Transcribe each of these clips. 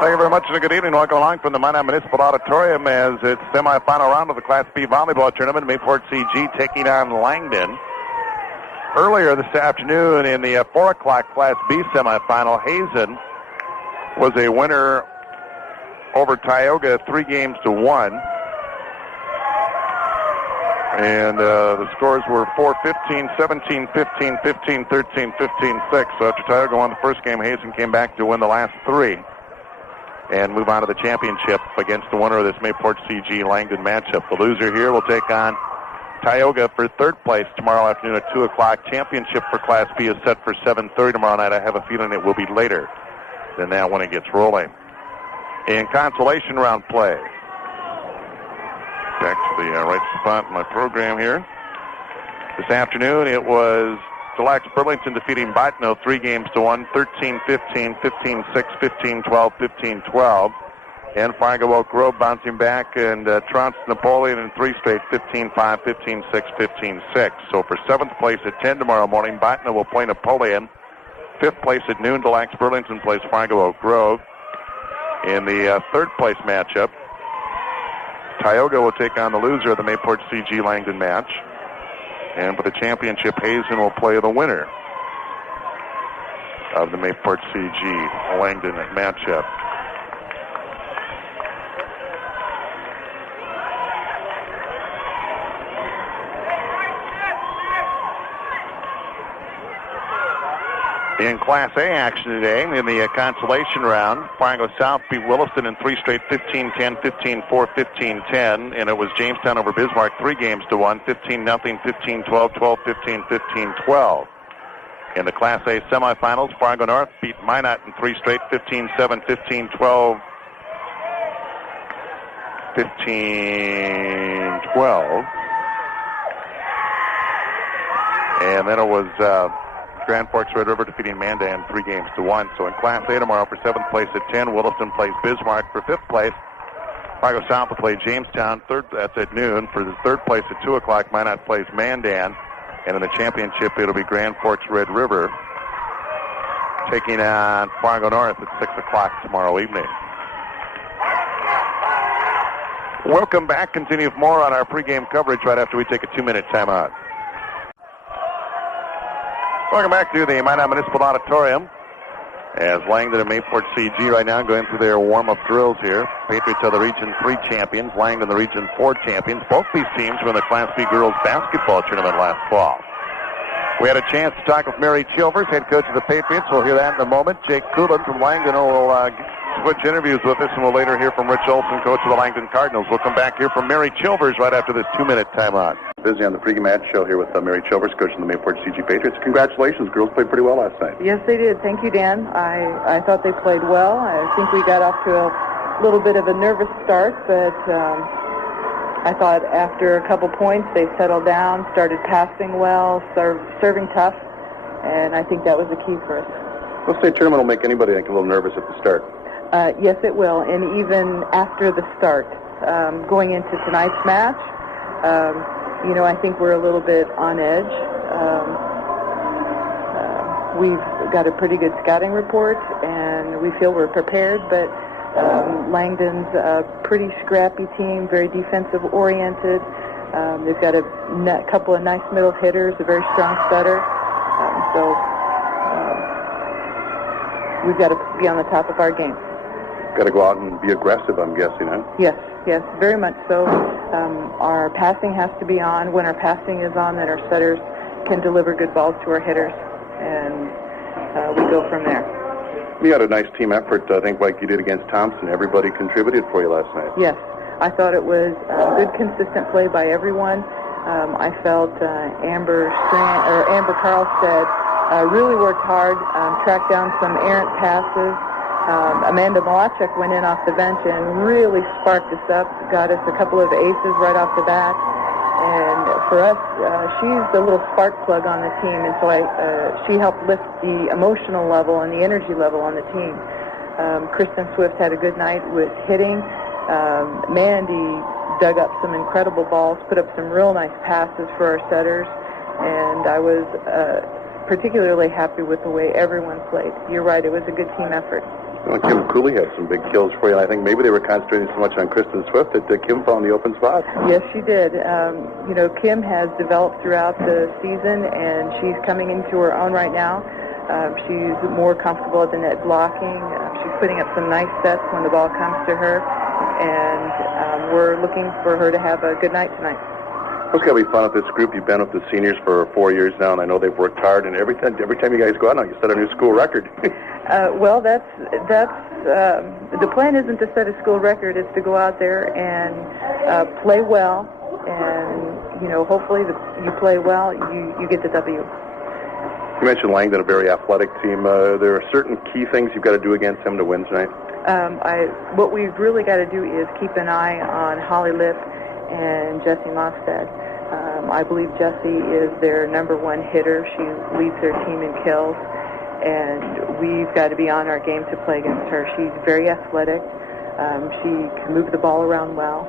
Thank you very much and a good evening. Welcome along from the Minot Municipal Auditorium as it's semifinal round of the Class B volleyball tournament. Mayport CG taking on Langdon. Earlier this afternoon in the 4 o'clock Class B semifinal, Hazen was a winner over Tioga 3-1. And the scores were 4-15, 17-15, 15-13, 15-6. So after Tioga won the first game, Hazen came back to win the last 3 and move on to the championship against the winner of this Mayport CG Langdon matchup. The loser here will take on Tioga for third place tomorrow afternoon at 2 o'clock. Championship for Class B is set for 7:30 tomorrow night. I have a feeling it will be later than that when it gets rolling. In consolation round play, back to the right spot in my program here. This afternoon it was Deluxe Burlington defeating Botno 3-1, 13-15, 15-6, 15-12, 15-12. And Fargo Oak Grove bouncing back and trounced Napoleon in 3 straight, 15-5, 15-6, 15-6. So for 7th place at 10 tomorrow morning, Botno will play Napoleon. 5th place at noon, Deluxe Burlington plays Fargo Oak Grove. In the 3rd place matchup, Tioga will take on the loser of the Mayport CG Langdon match. And for the championship, Hazen will play the winner of the Mayport CG Langdon matchup. In Class A action today, in the consolation round, Fargo South beat Williston in 3 straight, 15-10, 15-4, 15-10, and it was Jamestown over Bismarck 3-1, 15-0, 15-12, 12-15, 15-12. In the Class A semifinals, Fargo North beat Minot in 3 straight, 15-7, 15-12, 15-12. And then it was Grand Forks Red River defeating Mandan 3-1. So in Class A tomorrow for 7th place at 10, Williston plays Bismarck. For 5th place, Fargo South will play Jamestown. That's at noon. For the 3rd place at 2 o'clock, Minot plays Mandan. And in the championship, it'll be Grand Forks Red River taking on Fargo North at 6 o'clock tomorrow evening. Welcome back. Continue with more on our pregame coverage right after we take a 2-minute timeout. Welcome back to the Minot Municipal Auditorium as Langdon and Mayport CG right now going through their warm-up drills here. Patriots are the Region 3 champions, Langdon the Region 4 champions. Both these teams were in the Class B girls basketball tournament last fall. We had a chance to talk with Mary Chilvers, head coach of the Patriots. We'll hear that in a moment. Jake Coolin from Langdon will switch interviews with us, and we'll later hear from Rich Olson, coach of the Langdon Cardinals. We'll come back here from Mary Chilvers right after this 2-minute timeout. Busy on the pregame ad show here with Mary Chilvers, coach of the Mayport CG Patriots. Congratulations, girls played pretty well last night. Yes, they did. Thank you, Dan. I thought they played well. I think we got off to a little bit of a nervous start, but I thought after a couple points they settled down, started passing well, serving tough, and I think that was the key for us. The state tournament will make anybody, I think, a little nervous at the start. Yes, it will, and even after the start. Going into tonight's match, I think we're a little bit on edge. We've got a pretty good scouting report, and we feel we're prepared, but Langdon's a pretty scrappy team, very defensive-oriented. They've got a couple of nice middle hitters, a very strong setter. So we've got to be on the top of our game. Got to go out and be aggressive, I'm guessing, huh? Yes, very much so. Our passing has to be on. When our passing is on, then our setters can deliver good balls to our hitters, and we go from there. You had a nice team effort, I think, like you did against Thompson. Everybody contributed for you last night. Yes, I thought it was good, consistent play by everyone. I felt Amber Carlstead really worked hard, tracked down some errant passes. Amanda Malachek went in off the bench and really sparked us up, got us a couple of aces right off the bat. And for us, she's the little spark plug on the team, and so she helped lift the emotional level and the energy level on the team. Kristen Swift had a good night with hitting. Mandy dug up some incredible balls, put up some real nice passes for our setters, and I was particularly happy with the way everyone played. You're right, it was a good team effort. Well, Kim Cooley had some big kills for you. I think maybe they were concentrating so much on Kristen Swift that Kim found the open spot. Yes, she did. Kim has developed throughout the season, and she's coming into her own right now. She's more comfortable at the net blocking. She's putting up some nice sets when the ball comes to her, and we're looking for her to have a good night tonight. It's going to be fun with this group. You've been with the seniors for 4 years now, and I know they've worked hard. And every time you guys go out now, you set a new school record. Well, that's the plan isn't to set a school record. It's to go out there and play well, and hopefully you play well, you get the W. You mentioned Langdon, a very athletic team. There are certain key things you've got to do against them to win tonight. What we've really got to do is keep an eye on Holly Lipp and Jessie Mostad. I believe Jessie is their number one hitter. She leads their team in kills, and we've got to be on our game to play against her. She's very athletic. She can move the ball around well,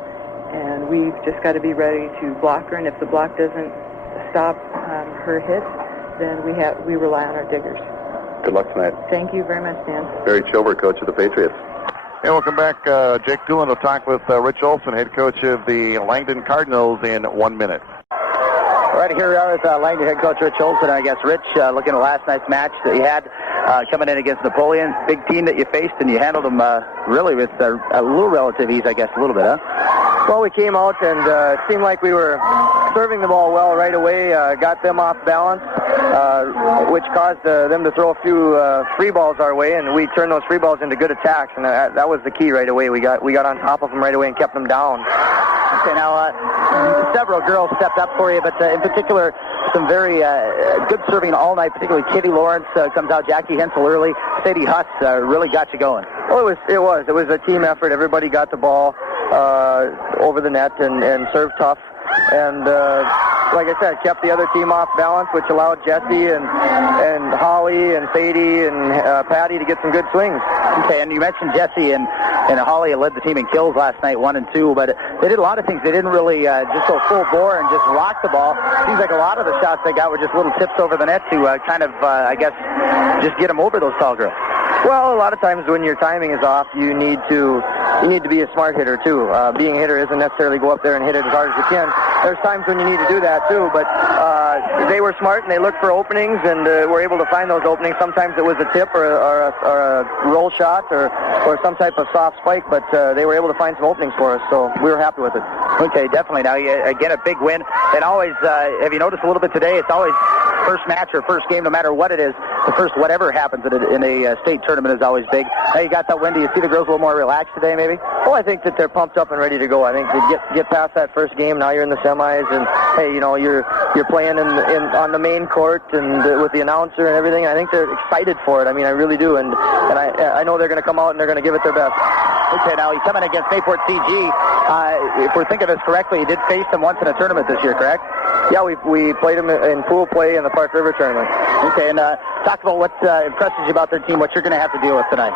and we've just got to be ready to block her, and if the block doesn't stop her hit, then we rely on our diggers. Good luck tonight. Thank you very much, Dan. Barry Chilver, coach of the Patriots. Hey, welcome back. Jake Doolan will talk with Rich Olson, head coach of the Langdon Cardinals, in 1 minute. All right, here we are with Langdon head coach Rich Olson. I guess, Rich, looking at last night's match that you had coming in against Napoleon, big team that you faced, and you handled them really with a little relative ease, I guess, a little bit, huh? Well, we came out and it seemed like we were serving the ball well right away, got them off balance, which caused them to throw a few free balls our way, and we turned those free balls into good attacks, and that was the key right away. We got on top of them right away and kept them down. Okay, now several girls stepped up for you, but in particular, some very good serving all night, particularly Kitty Lawrence comes out, Jackie Hensel early, Sadie Huss really got you going. Well, it was a team effort. Everybody got the ball over the net and served tough. And like I said, kept the other team off balance, which allowed Jessie and Holly and Sadie and Patty to get some good swings. Okay, and you mentioned Jessie and Holly led the team in kills last night, 1 and 2, but they did a lot of things. They didn't really just go full bore and just rock the ball. Seems like a lot of the shots they got were just little tips over the net to kind of, I guess, just get them over those tall girls. Well, a lot of times when your timing is off, you need to be a smart hitter too. Being a hitter isn't necessarily go up there and hit it as hard as you can. There's times when you need to do that too, but they were smart and they looked for openings and were able to find those openings. Sometimes it was a tip or a roll shot or some type of soft spike, but they were able to find some openings for us, so we were happy with it. Okay, definitely. Now, again, a big win. And always, have you noticed a little bit today, it's always first match or first game, no matter what it is, the first whatever happens in a state tournament is always big. Now you got that win. Do you see the girls a little more relaxed today, maybe? Well, I think that they're pumped up and ready to go. I think to get past that first game, now you're in the semis, and hey, you're playing on the main court and with the announcer and everything. I think they're excited for it. I mean, I really do, and I know they're going to come out and they're going to give it their best. Okay, now he's coming against Mayport CG. If we're thinking of this correctly, you did face them once in a tournament this year, correct? Yeah, we played them in pool play in the Park River tournament. Okay, and talk about what impresses you about their team, what you're going to have to deal with tonight.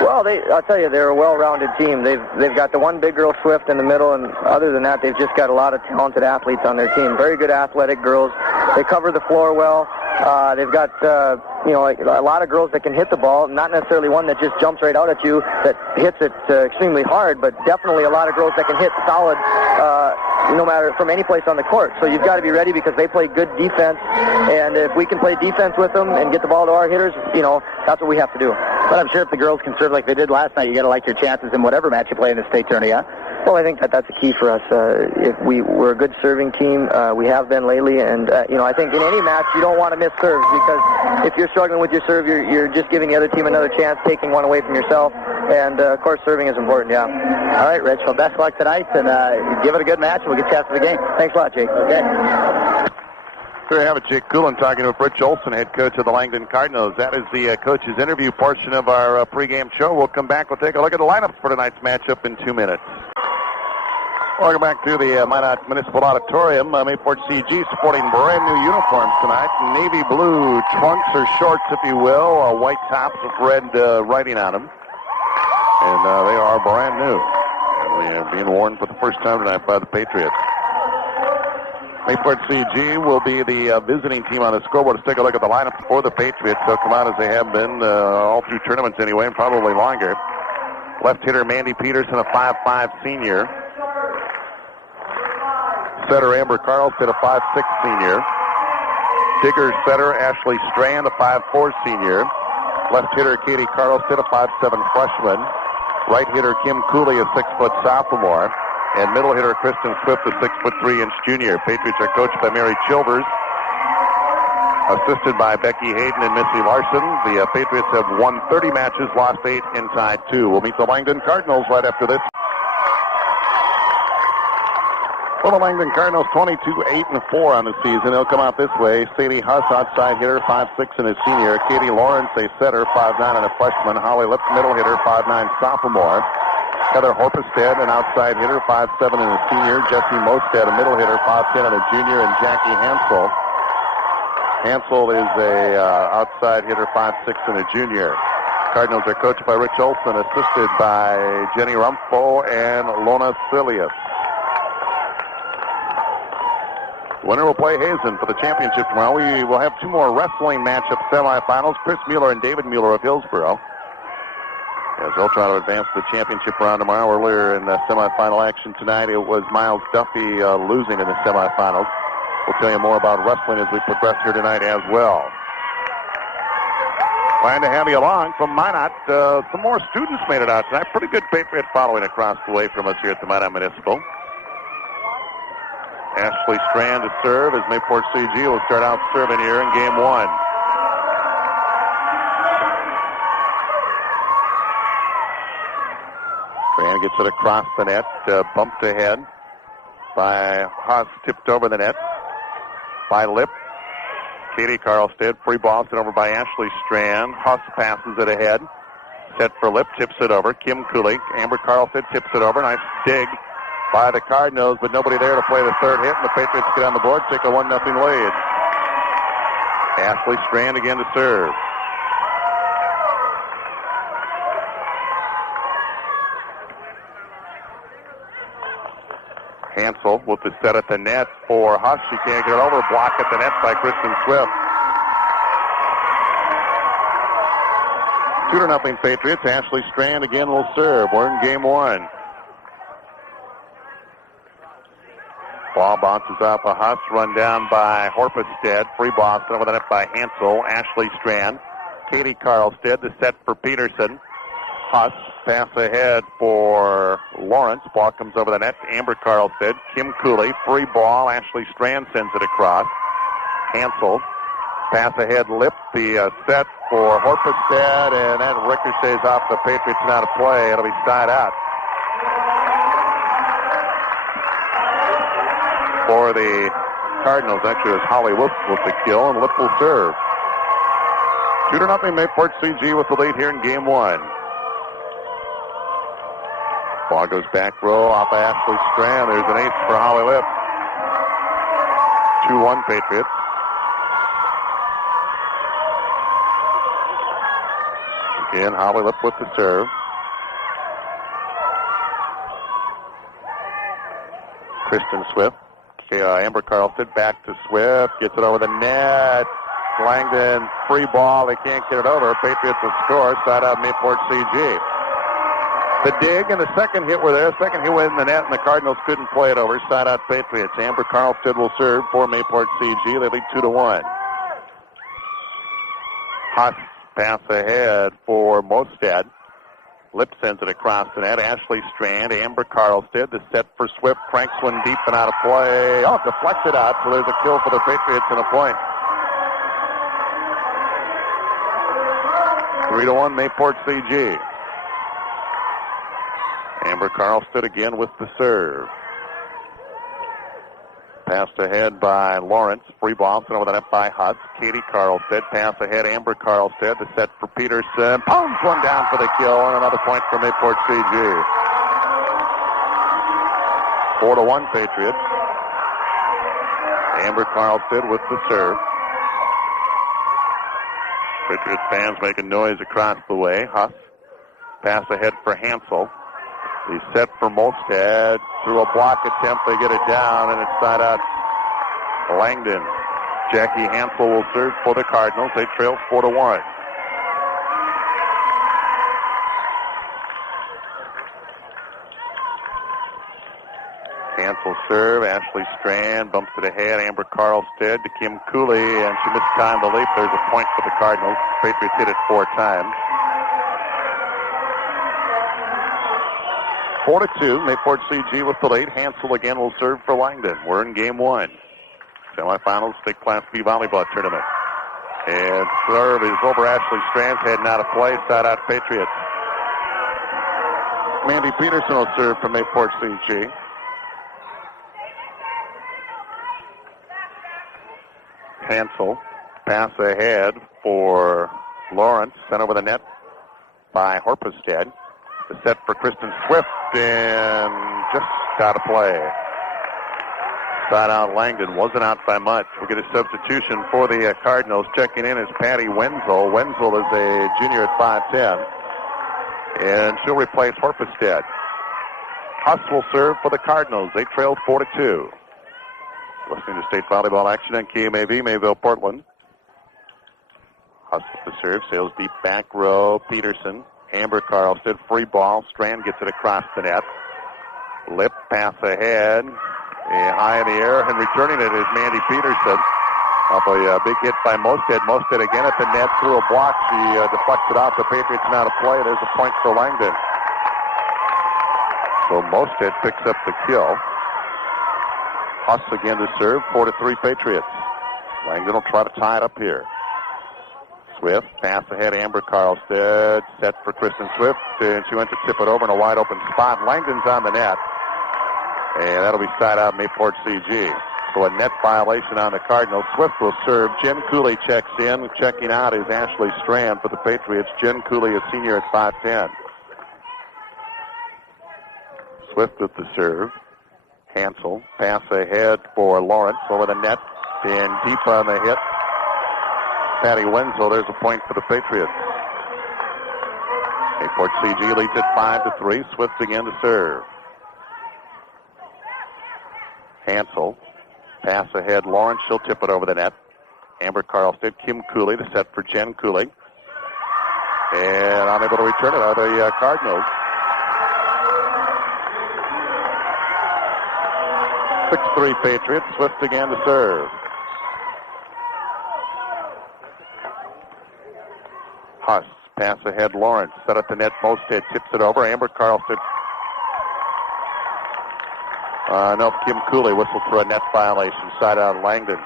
Well, I'll tell you, they're a well-rounded team. They've got the one big girl, Swift, in the middle, and other than that, they've just got a lot of talented athletes on their team. Very good athletic girls. They cover the floor well. They've got like a lot of girls that can hit the ball, not necessarily one that just jumps right out at you that hits it extremely hard, but definitely a lot of girls that can hit solid no matter from any place on the court. So you've got to be ready because they play good defense, and if we can play defense with them and get the ball to our hitters, that's what we have to do. But I'm sure if the girls can serve like they did last night, you got to like your chances in whatever match you play in the state tournament, huh? Well, I think that's the key for us. If we're a good serving team, we have been lately, and I think in any match you don't want to miss serves because if you're struggling with your serve, you're just giving the other team another chance, taking one away from yourself, and of course serving is important. Yeah. All right, Rich. Well, best of luck tonight, and give it a good match, and we'll get you after the game. Thanks a lot, Jake. Okay. There you have it, Jake Coolin talking with Rich Olson, head coach of the Langdon Cardinals. That is the coach's interview portion of our pregame show. We'll come back. We'll take a look at the lineups for tonight's matchup in 2 minutes. Welcome back to the Minot Municipal Auditorium. Mayport CG sporting brand new uniforms tonight. Navy blue trunks or shorts, if you will, white tops with red writing on them. And they are brand new. And they are being worn for the first time tonight by the Patriots. Mayport CG will be the visiting team on the scoreboard. Let's take a look at the lineup for the Patriots. They'll come out as they have been all through tournaments anyway, and probably longer. Left hitter Mandy Peterson, a 5'5 senior. Setter Amber Carlstead, a 5'6 senior. Digger setter Ashley Strand, a 5'4 senior. Left hitter Katie Carlstead, a 5'7 freshman. Right hitter Kim Cooley, a 6-foot sophomore. And middle hitter Kristen Swift, a 6'3" junior. Patriots are coached by Mary Chilvers, assisted by Becky Hayden and Missy Larson. The Patriots have won 30 matches, lost 8, and tied 2. We'll meet the Langdon Cardinals right after this. Well, the Langdon Cardinals 22-8-4 on the season. They'll come out this way. Sadie Huss, outside hitter, 5'6" and a senior. Katie Lawrence, a setter, 5'9" and a freshman. Holly Lips, middle hitter, 5'9", sophomore. Heather Horpestead, an outside hitter, 5'7" and a senior. Jessie Mostad, a middle hitter, 5'10" and a junior. And Jackie Hansel. Hansel is a outside hitter, 5'6" and a junior. Cardinals are coached by Rich Olson, assisted by Jenny Rumpho and Lona Silius. Winner will play Hazen for the championship tomorrow. We will have 2 more wrestling matchup semifinals. Chris Mueller and David Mueller of Hillsboro, as they'll try to advance to the championship round tomorrow. Earlier in the semifinal action tonight, it was Miles Duffy losing in the semifinals. We'll tell you more about wrestling as we progress here tonight as well. Glad to have you along from Minot. Some more students made it out tonight. Pretty good Patriot following across the way from us here at the Minot Municipal. Ashley Strand to serve as Mayport CG will start out serving here in game 1. Strand gets it across the net, bumped ahead by Haas, tipped over the net by Lip. Katie Carlstead, free ball sent over by Ashley Strand. Haas passes it ahead. Set for Lip, tips it over. Kim Cooley, Amber Carlstead tips it over. Nice dig by the Cardinals, but nobody there to play the third hit, and the Patriots get on the board, take a 1-0 lead. Ashley Strand again to serve. Hansel with the set at the net for Huss. She can't get it over. Block at the net by Kristen Swift. 2-0 Patriots. Ashley Strand again will serve. We're in game 1. Ball bounces off a Huss, run down by Horpestead. Free ball sent over the net by Hansel. Ashley Strand. Katie Carlstead, the set for Peterson. Huss, pass ahead for Lawrence. Ball comes over the net. Amber Carlstead. Kim Cooley, free ball. Ashley Strand sends it across. Hansel, pass ahead, Lip. The set for Horpestead, and that ricochets off the Patriots and out of play. It'll be side out. For the Cardinals, actually, it was Holly Lip with the kill, and Lip will serve. 2-0 Mayport CG with the lead here in game 1. Ball goes back row off of Ashley Strand. There's an ace for Holly Lip. 2-1 Patriots. Again, Holly Lip with the serve. Kristen Swift. Amber Carlstead back to Swift. Gets it over the net. Langdon, free ball. They can't get it over. Patriots will score. Side out Mayport CG. The dig and the second hit were there. Second hit went in the net, and the Cardinals couldn't play it over. Side out Patriots. Amber Carlstead will serve for Mayport CG. They lead 2-1. Huss pass ahead for Mostad. Lip sends it across the net. Ashley Strand, Amber Carlstead. The set for Swift. Cranks one deep and out of play. Oh, deflected out, so there's a kill for the Patriots and a point. 3-1 Mayport CG. Amber Carlstead again with the serve. Passed ahead by Lawrence. Free ball sent over the net by Huss. Katie Carlstead. Pass ahead, Amber Carlstead. The set for Peterson. Pounds one down for the kill, and another point for Mayport CG. 4-1 Patriots. Amber Carlstead with the serve. Patriots fans making noise across the way. Huss. Pass ahead for Hansel. The set for Mostad. Through a block attempt, they get it down, and it's side out Langdon. Jackie Hansel will serve for the Cardinals. They trail 4-1. Hansel serve. Ashley Strand bumps it ahead. Amber Carlstead to Kim Cooley, and she missed time to leap. There's a point for the Cardinals. Patriots hit it 4 times. 4-2. Mayport CG with the lead. Hansel again will serve for Langdon. We're in game 1. Semifinals state Class B volleyball tournament. And serve is over. Ashley Strand's heading out of play. Side out Patriots. Mandy Peterson will serve for Mayport CG. Hansel, pass ahead for Lawrence, sent over the net by Horpestead. The set for Kristen Swift, and just out of play. Side out Langdon, wasn't out by much. We'll get a substitution for the Cardinals. Checking in is Patty Wenzel. Wenzel is a junior at 5'10", and she'll replace Horpestead. Huss will serve for the Cardinals. They trail 4-2. Listening to state volleyball action on KMAV, Mayville, Portland. Huss with the serve, sails deep back row. Peterson, Amber Carlstead, free ball. Strand gets it across the net. Lip pass ahead, high in the air, and returning it is Mandy Peterson. Off a big hit by Mosted. Mosted again at the net through a block. She deflects it off the Patriots and out of play. There's a point for Langdon. So Mosted picks up the kill. Huss again to serve, 4-3 Patriots. Langdon will try to tie it up here. Swift, pass ahead, Amber Carlstead, set for Kristen Swift, and she went to tip it over in a wide open spot. Langdon's on the net, and that'll be side out Mayport CG. So a net violation on the Cardinals. Swift will serve. Jen Cooley checks in. Checking out is Ashley Strand for the Patriots. Jen Cooley, a senior at 5'10". Swift with the serve. Hansel, pass ahead for Lawrence over the net, and deep on the hit. Patty Wenzel, there's a point for the Patriots. Mayport CG leads it 5-3. Swift again to serve. Hansel, pass ahead. Lawrence, she'll tip it over the net. Amber Carlstead, Kim Cooley, the set for Jen Cooley. And unable to return it are the Cardinals. 6-3 Patriots. Swift again to serve. Huss, pass ahead. Lawrence, set at the net. Mosted tips it over. Amber Carlstead. No, Kim Cooley whistled for a net violation. Side out Langdon.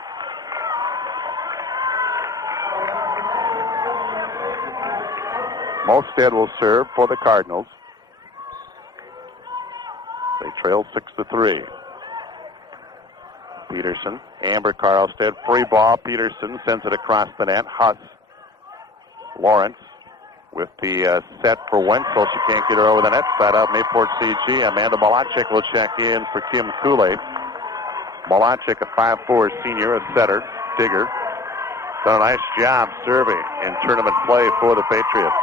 Mosted will serve for the Cardinals. They trail 6-3. Peterson, Amber Carlstead, free ball. Peterson sends it across the net. Huss, Lawrence with the set for Wenzel. She can't get her over the net. Side out Mayport CG. Amanda Malachik will check in for Kim Cooley. Malachik, a 5'4" senior, a setter, digger. Done a nice job serving in tournament play for the Patriots.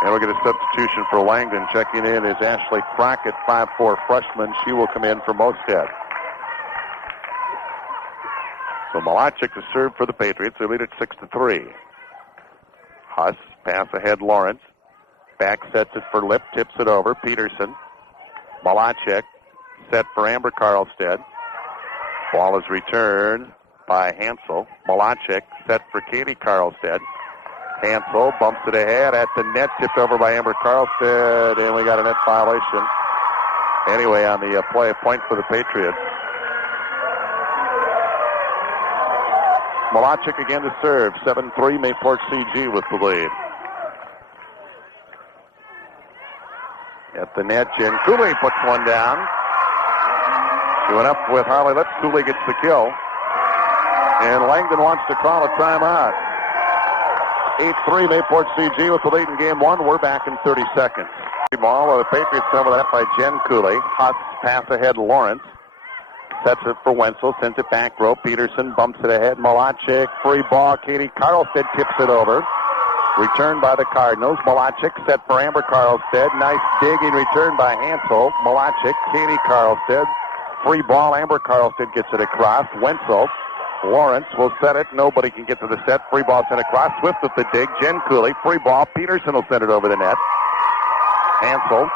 And we'll get a substitution for Langdon. Checking in is Ashley Crockett, 5'4" freshman. She will come in for Mosted. So Malachik to serve for the Patriots. They lead at 6-3. Huss, pass ahead Lawrence. Back sets it for Lip, tips it over. Peterson. Malachik, set for Amber Carlstead. Ball is returned by Hansel. Malachik, set for Katie Carlstead. Hansel bumps it ahead at the net, tipped over by Amber Carlstead, and we got a net violation. Anyway, on the play, a point for the Patriots. Malachik again to serve. 7-3, Mayport CG with the lead. At the net, Jen Cooley puts one down. She went up with Harley Lips. Cooley gets the kill. And Langdon wants to call a timeout. 8-3, Mayport CG with the lead in game 1. We're back in 30 seconds. Ball, the Patriots over that by Jen Cooley. Huss, pass ahead Lawrence. Sets it for Wenzel, sends it back row. Peterson bumps it ahead. Malachik, free ball. Katie Carlstead tips it over. Returned by the Cardinals. Malachik set for Amber Carlstead. Nice digging return by Hansel. Malachik, Katie Carlstead. Free ball. Amber Carlstead gets it across. Wenzel Lawrence will set it. Nobody can get to the set. Free ball sent across. Swift with the dig. Jen Cooley. Free ball. Peterson will send it over the net. Hansel.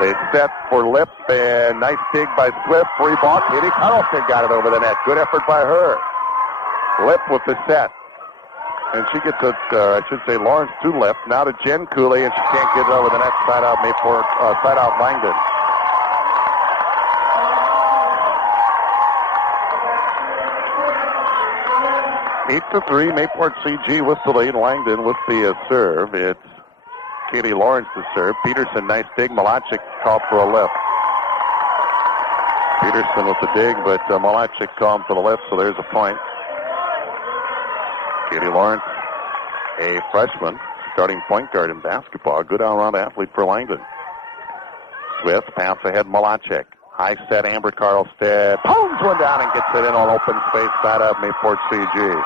They set for Lip. And nice dig by Swift. Free ball. Katie Carlson got it over the net. Good effort by her. Lip with the set. And she gets it, Lawrence to Lip. Now to Jen Cooley, and she can't get it over the net. Side out Langdon. Eight to 3, Mayport CG with the lead. Langdon with the serve. It's Katie Lawrence to serve. Peterson, nice dig. Malachik called for a lift. Peterson with the dig, but Malachik called for the lift, so there's a point. Katie Lawrence, a freshman, starting point guard in basketball. Good all-around athlete for Langdon. Swift, pass ahead, Malachik. High set, Amber Carlstead. Pones one down and gets it in on open space. Side up, Mayport CG.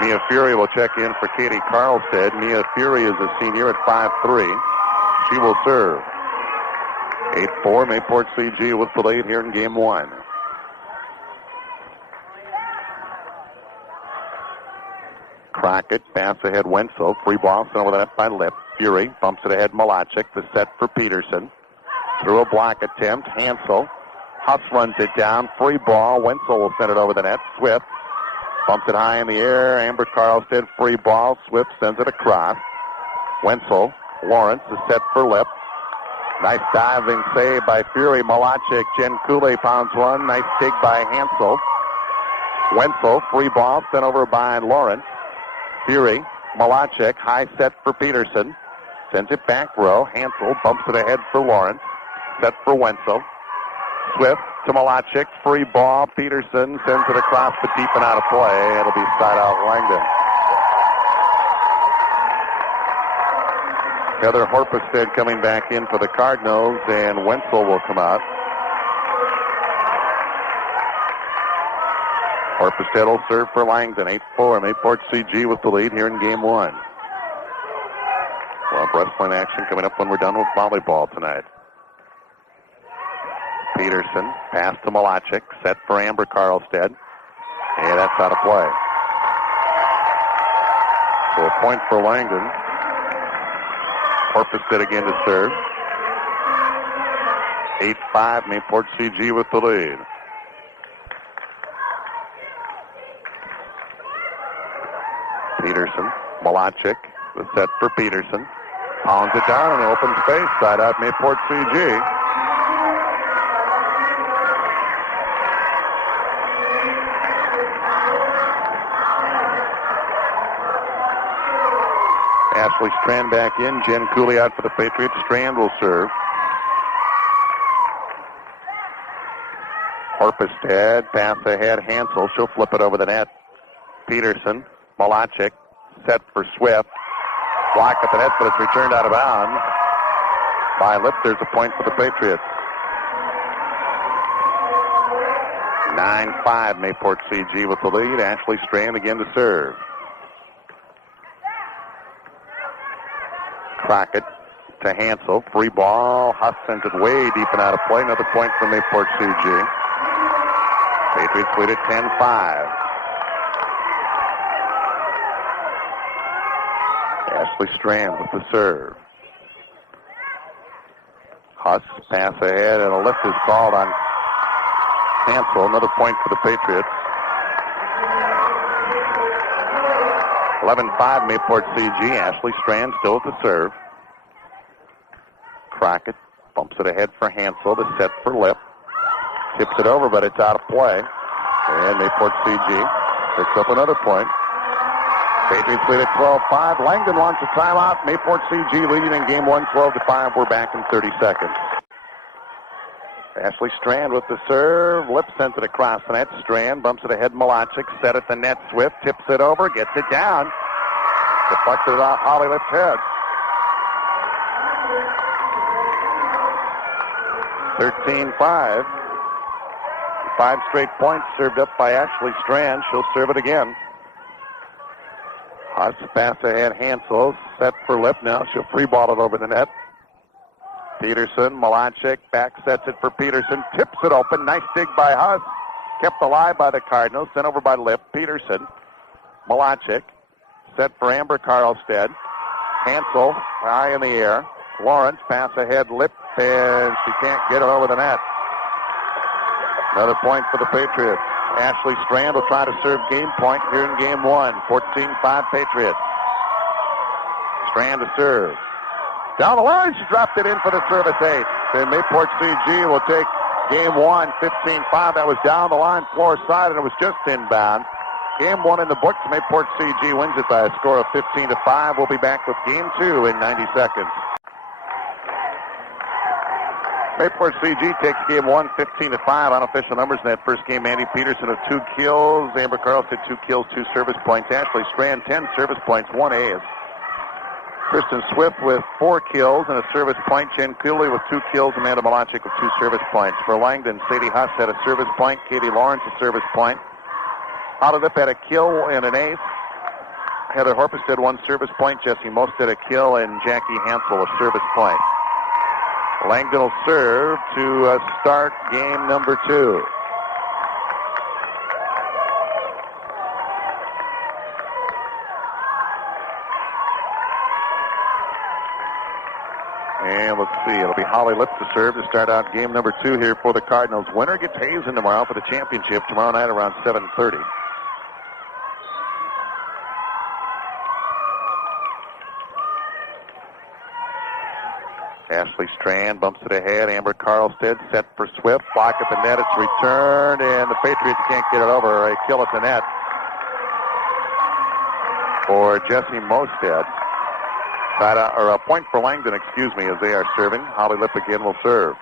Mia Fury will check in for Katie Carlstead. Mia Fury is a senior at 5'3". She will serve. 8-4, Mayport CG with the lead here in game one. Crockett, pass ahead, Wenzel. Free ball sent over the net by Lip. Fury bumps it ahead, Malachik. The set for Peterson. Through a block attempt, Hansel. Huss runs it down. Free ball. Wenzel will send it over the net. Swift bumps it high in the air. Amber Carlstead, free ball. Swift sends it across. Wenzel, Lawrence, the set for Lip. Nice diving save by Fury. Malachik, Jen Cooley pounds one. Nice dig by Hansel. Wenzel, free ball, sent over by Lawrence. Fury, Malachik, high set for Peterson. Sends it back row. Hansel bumps it ahead for Lawrence. Set for Wenzel. Swift to Malachik. Free ball. Peterson sends it across, but deep and out of play. It'll be side out Langdon. Heather Horpestead coming back in for the Cardinals, and Wenzel will come out. Horpestead will serve for Langdon. 8-4. Mayport CG with the lead here in game one. Well, wrestling action coming up when we're done with volleyball tonight. Peterson, pass to Malachik, set for Amber Carlstead. And that's out of play. So a point for Langdon. Horpestead again to serve. 8-5, Mayport CG with the lead. Peterson, Malachik, the set for Peterson. Pounds it down in open space. Side out Mayport CG. Ashley Strand back in. Jen Cooley out for the Patriots. Strand will serve. Horpestead, pass ahead. Hansel, she'll flip it over the net. Peterson, Malachik, set for Swift. Block at the net, but it's returned out of bounds. By Lip, there's a point for the Patriots. 9-5, Mayport CG with the lead. Ashley Strand again to serve. Crockett to Hansel. Free ball. Huss sends it way deep and out of play. Another point for Mayport CG. Patriots lead at 10-5. Ashley Strand with the serve. Huss, pass ahead, and a lift is called on Hansel. Another point for the Patriots. 11-5, Mayport CG. Ashley Strand still with the serve. Crockett bumps it ahead for Hansel. The set for Lip. Tips it over, but it's out of play. And Mayport CG picks up another point. Patriots lead at 12-5. Langdon wants a timeout. Mayport CG leading in game one, 12-5. We're back in 30 seconds. Ashley Strand with the serve. Lip sends it across the net. Strand bumps it ahead. Malachik set at the net. Swift tips it over, gets it down. Deflected it off Holly Lip's head. 13-5. 5 straight points served up by Ashley Strand. She'll serve it again. Huss pass ahead. Hansel set for Lip now. She'll free ball it over the net. Peterson, Malachik back sets it for Peterson. Tips it open. Nice dig by Huss. kept alive by the Cardinals. Sent over by Lip. Peterson. Malachik. Set for Amber Karlstead. Hansel high in the air. Lawrence pass ahead. Lip, and she can't get it over the net. Another point for the Patriots. Ashley Strand will try to serve game point here in game one. 14-5 Patriots. Strand to serve. Down the line, she dropped it in for the service ace. And Mayport CG will take game one, 15-5. That was down the line, floor side, and it was just inbound. Game one in the books. Mayport CG wins it by a score of 15-5. We'll be back with game two in 90 seconds. Mayport CG takes game one, 15-5. Unofficial numbers in that first game. Mandy Peterson with 2 kills. Amber Carlstead 2 kills, 2 service points. Ashley Strand 10 service points, 1 ace. Kristen Swift with 4 kills and a service point. Jen Cooley with 2 kills. Amanda Malachik with 2 service points. For Langdon, Sadie Huss had a service point. Katie Lawrence a service point. Holly Lip had a kill and an ace. Heather Horpestead 1 service point. Jessie Most had a kill, and Jackie Hansel a service point. Langdon will serve to start game number 2. And let's see, it'll be Holly Lip to serve to start out game number 2 here for the Cardinals. Winner gets Hazen tomorrow for the championship tomorrow night around 7:30. Ashley Strand bumps it ahead. Amber Karlstead set for Swift. Block at the net. It's returned, and the Patriots can't get it over. A kill at the net for Jessie Mosted. Or a point for Langdon, excuse me, as they are serving. Holly Lip again will serve.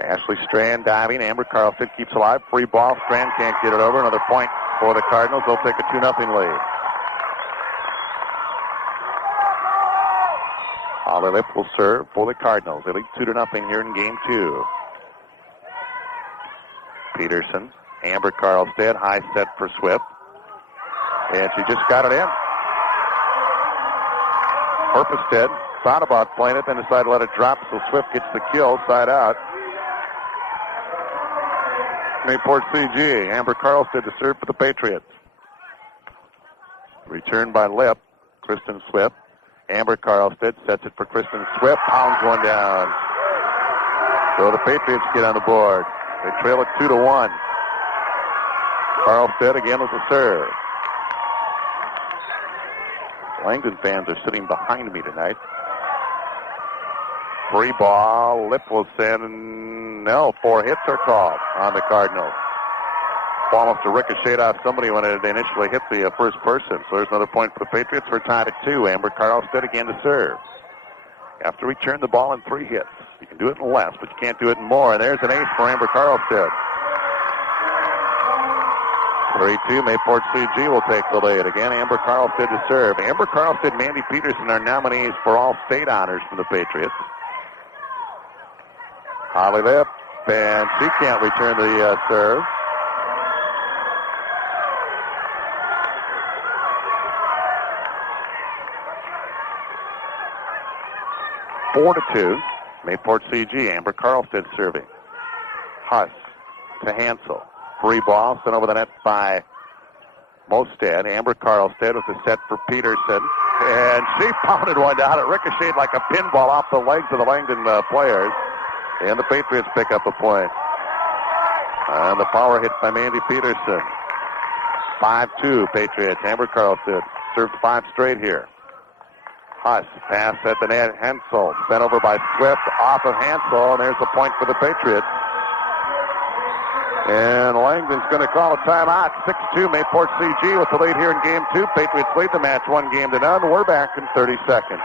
Ashley Strand diving. Amber Karlstead keeps alive. Free ball. Strand can't get it over. Another point for the Cardinals. They'll take a 2-0 lead. Holly Lip will serve for the Cardinals. They lead 2-0 here in game 2. Peterson, Amber Karlstead, high set for Swift. And she just got it in. Horpestead thought about playing it, then decided to let it drop, so Swift gets the kill, side out. Mayport CG, Amber Karlstead to serve for the Patriots. Returned by Lip, Kristen Swift. Amber Karlstead sets it for Kristen Swift. Pounds one down. So the Patriots get on the board. They trail it 2-1. Karlstead again with the serve. Langdon fans are sitting behind me tonight. Free ball. Lip will send. No, 4 hits are called on the Cardinals. Almost a ricochet off somebody when it initially hit the first person. So there's another point for the Patriots. We're tied at 2. Amber Karlstead again to serve. After we turn the ball in 3 hits. You can do it in less, but you can't do it in more. And there's an ace for Amber Karlstead. 3-2. Mayport CG will take the lead. Again, Amber Karlstead to serve. Amber Karlstead and Mandy Peterson are nominees for all state honors from the Patriots. Holly Lip, and she can't return the serve. Four to 2. Mayport CG. Amber Karlstead serving. Huss to Hansel. Free ball sent over the net by Mosted. Amber Karlstead with the set for Peterson. And she pounded one down. It ricocheted like a pinball off the legs of the Langdon players. And the Patriots pick up a point. And the power hit by Mandy Peterson. 5-2 Patriots. Amber Karlstead served 5 straight here. Huss, pass at the net. Hansel, sent over by Swift, off of Hansel, and there's a point for the Patriots. And Langdon's going to call a timeout. 6-2, Mayport CG with the lead here in game 2. Patriots lead the match 1-0. We're back in 30 seconds.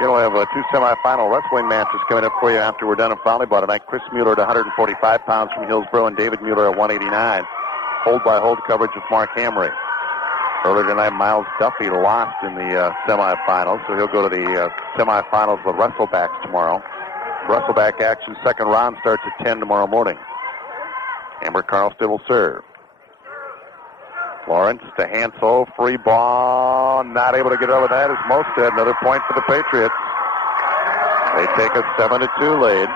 We'll have 2 semifinal wrestling matches coming up for you after we're done in volleyball tonight. Chris Mueller at 145 pounds from Hillsborough and David Mueller at 189. Hold-by-hold coverage with Mark Hamry. Earlier tonight, Miles Duffy lost in the semifinals, so he'll go to the semifinals with Wrestlebacks tomorrow. Wrestleback action, second round starts at 10 tomorrow morning. Amber Karlstead will serve. Lawrence to Hansel, free ball, not able to get over that as Mosted. Another point for the Patriots. They take a 7-2 lead.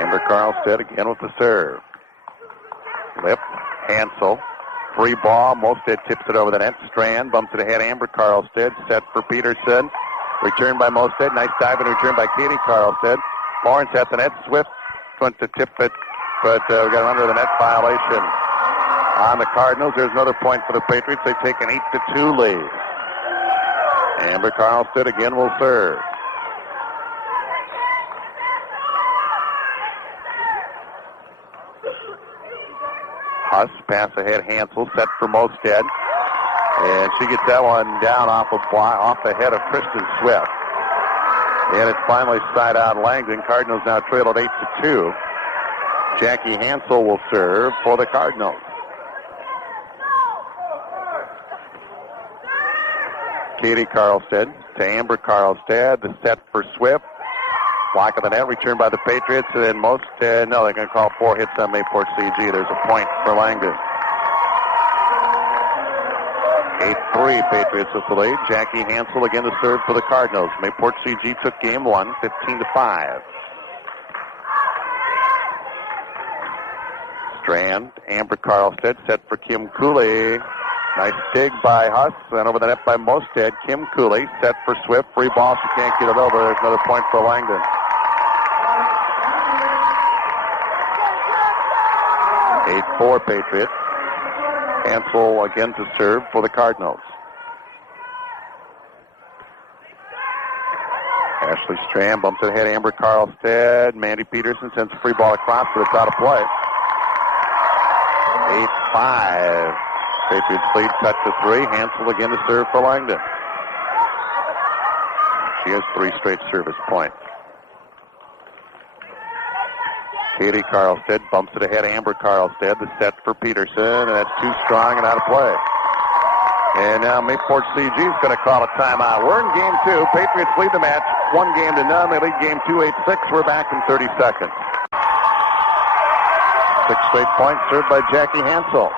Amber Carlstead again with the serve. Lip, Hansel. Free ball. Mosted tips it over the net. Strand bumps it ahead. Amber Carlstead set for Peterson. Return by Mosted. Nice dive and return by Katie Carlstead. Lawrence at the net. Swift went to tip it, but we got an under the net violation on the Cardinals. There's another point for the Patriots. They take an 8-2 lead. Amber Carlstead again will serve. Huss, pass ahead, Hansel, set for Mosted. And she gets that one down off the head of Kristen Swift. And it's finally side out Langdon. Cardinals now trail at 8-2. Jackie Hansel will serve for the Cardinals. Katie Carlstead to Amber Carlstead. The set for Swift. Block of the net, returned by the Patriots, and then no, they're going to call 4 hits on Mayport CG. There's a point for Langdon. 8-3, Patriots with the lead. Jackie Hansel again to serve for the Cardinals. Mayport CG took game 1, 15-5. Strand, Amber Carlstead set for Kim Cooley. Nice dig by Huss, and over the net by Mosted. Kim Cooley set for Swift. Free ball, she can't get it over. There's another point for Langdon. 8-4 Patriots. Hansel again to serve for the Cardinals. Ashley Strand bumps it ahead. Amber Carlstead. Mandy Peterson sends a free ball across, but it's out of play. 8-5. Patriots lead cut to 3. Hansel again to serve for Langdon. She has 3 straight service points. Katie Carlstead bumps it ahead. Amber Carlstead, the set for Peterson, and that's too strong and out of play. And now Mayport CG is going to call a timeout. We're in game 2. Patriots lead the match 1-0. They lead game 2, 8-6. We're back in 30 seconds. 6 straight points served by Jackie Hansel.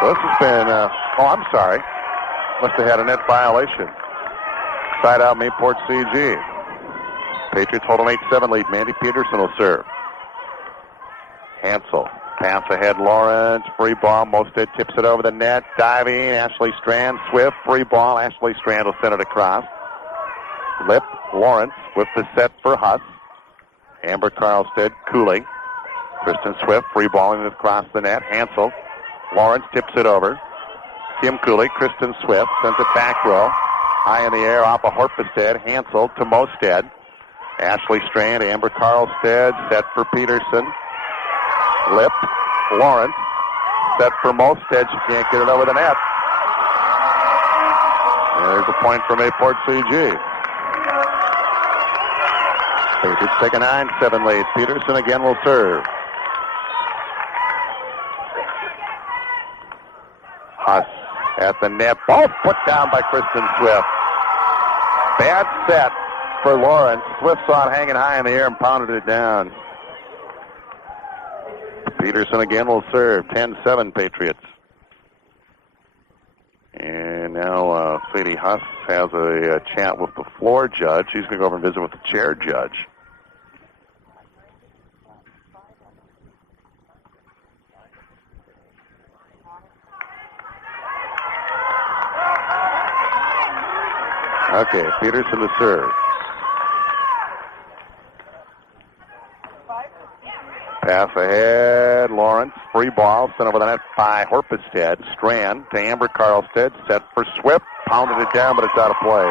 So this has been, I'm sorry. Must have had a net violation. Side out Mayport CG. Patriots hold an 8-7 lead. Mandy Peterson will serve. Hansel. Pass ahead, Lawrence. Free ball. Mosted tips it over the net. Diving. Ashley Strand. Swift. Free ball. Ashley Strand will send it across. Lip. Lawrence with the set for Huss. Amber Carlstead. Cooley. Kristen Swift. Free balling across the net. Hansel. Lawrence tips it over. Kim Cooley, Kristen Swift, sends it back row. High in the air off of Horpestead. Hansel to Mosted. Ashley Strand, Amber Carlstead, set for Peterson. Lip, Lawrence, set for Mosted. She can't get it over the net. And there's a point for Mayport CG. Patriots take a 9-7 lead. Peterson again will serve. Huss at the net. Both put down by Kristen Swift. Bad set for Lawrence. Swift saw it hanging high in the air and pounded it down. Peterson again will serve. 10-7 Patriots. And now Sadie Huss has a chat with the floor judge. She's going to go over and visit with the chair judge. Okay, Peterson to serve. Pass ahead, Lawrence. Free ball, sent over the net by Horpestead. Strand to Amber Carlstead, set for Swift. Pounded it down, but it's out of play.